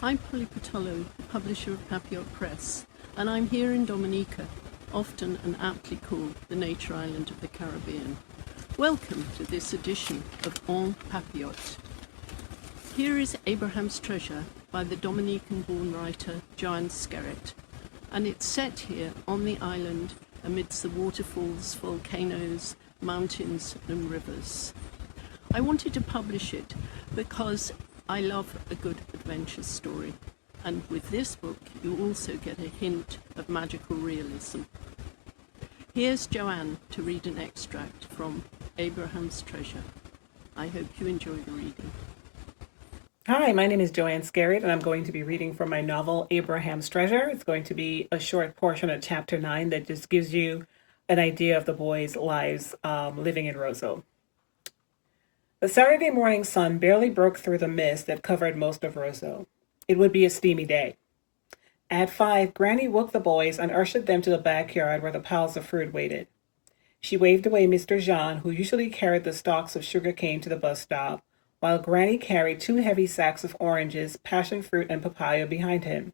I'm Polly Pattullo, the publisher of Papillote Press, and I'm here in Dominica, often and aptly called the nature island of the Caribbean. Welcome to this edition of En Papillote. Here is Abraham's Treasure by the Dominican-born writer Joanne Skerrett, and it's set here on the island amidst the waterfalls, volcanoes, mountains and rivers. I wanted to publish it because I love a good adventure story, and with this book you also get a hint of magical realism. Here's Joanne to read an extract from Abraham's Treasure. I hope you enjoy the reading. Hi, my name is Joanne Skerrett, and I'm going to be reading from my novel Abraham's Treasure. It's going to be a short portion of chapter 9 that just gives you an idea of the boys' lives living in Roseau. The Saturday morning sun barely broke through the mist that covered most of Roseau. It would be a steamy day. At 5, Granny woke the boys and ushered them to the backyard where the piles of fruit waited. She waved away Mr. Jean, who usually carried the stalks of sugar cane to the bus stop, while Granny carried 2 heavy sacks of oranges, passion fruit, and papaya behind him.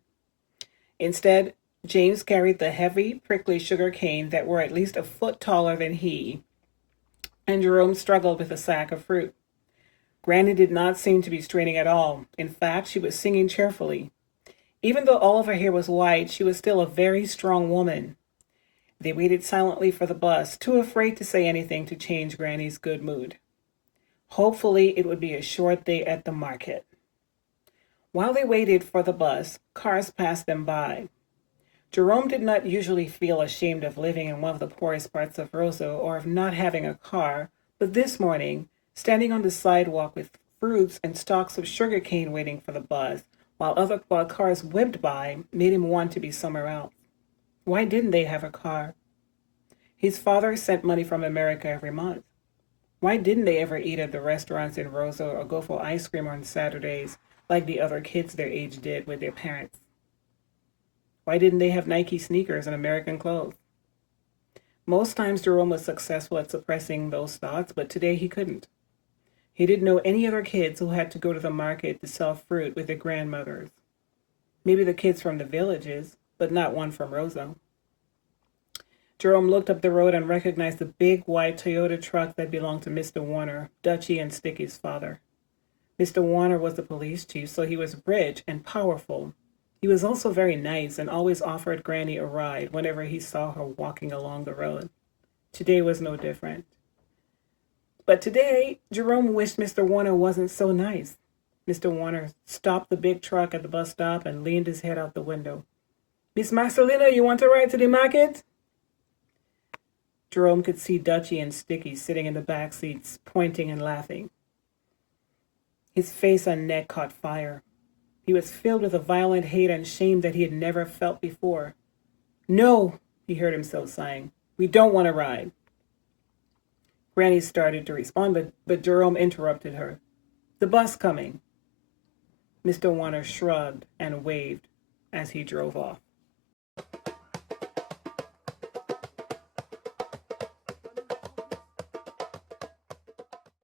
Instead, James carried the heavy, prickly sugar cane that were at least a foot taller than he, and Jerome struggled with a sack of fruit. Granny did not seem to be straining at all. In fact, she was singing cheerfully. Even though all of her hair was white, she was still a very strong woman. They waited silently for the bus, too afraid to say anything to change Granny's good mood. Hopefully, it would be a short day at the market. While they waited for the bus, cars passed them by. Jerome did not usually feel ashamed of living in one of the poorest parts of Roseau or of not having a car, but this morning, standing on the sidewalk with fruits and stalks of sugar cane waiting for the bus, while cars whipped by, made him want to be somewhere else. Why didn't they have a car? His father sent money from America every month. Why didn't they ever eat at the restaurants in Roseau or go for ice cream on Saturdays like the other kids their age did with their parents? Why didn't they have Nike sneakers and American clothes? Most times Jerome was successful at suppressing those thoughts, but today he couldn't. He didn't know any other kids who had to go to the market to sell fruit with their grandmothers. Maybe the kids from the villages, but not one from Roseau. Jerome looked up the road and recognized the big white Toyota truck that belonged to Mr. Warner, Dutchie and Sticky's father. Mr. Warner was the police chief, so he was rich and powerful. He was also very nice and always offered Granny a ride whenever he saw her walking along the road. Today was no different. But today, Jerome wished Mr. Warner wasn't so nice. Mr. Warner stopped the big truck at the bus stop and leaned his head out the window. "Miss Marcelina, you want to ride to the market?" Jerome could see Dutchie and Sticky sitting in the back seats, pointing and laughing. His face and neck caught fire. He was filled with a violent hate and shame that he had never felt before. "No," he heard himself sighing. "We don't want to ride." Granny started to respond, but Jerome interrupted her. "The bus coming." Mr. Warner shrugged and waved as he drove off.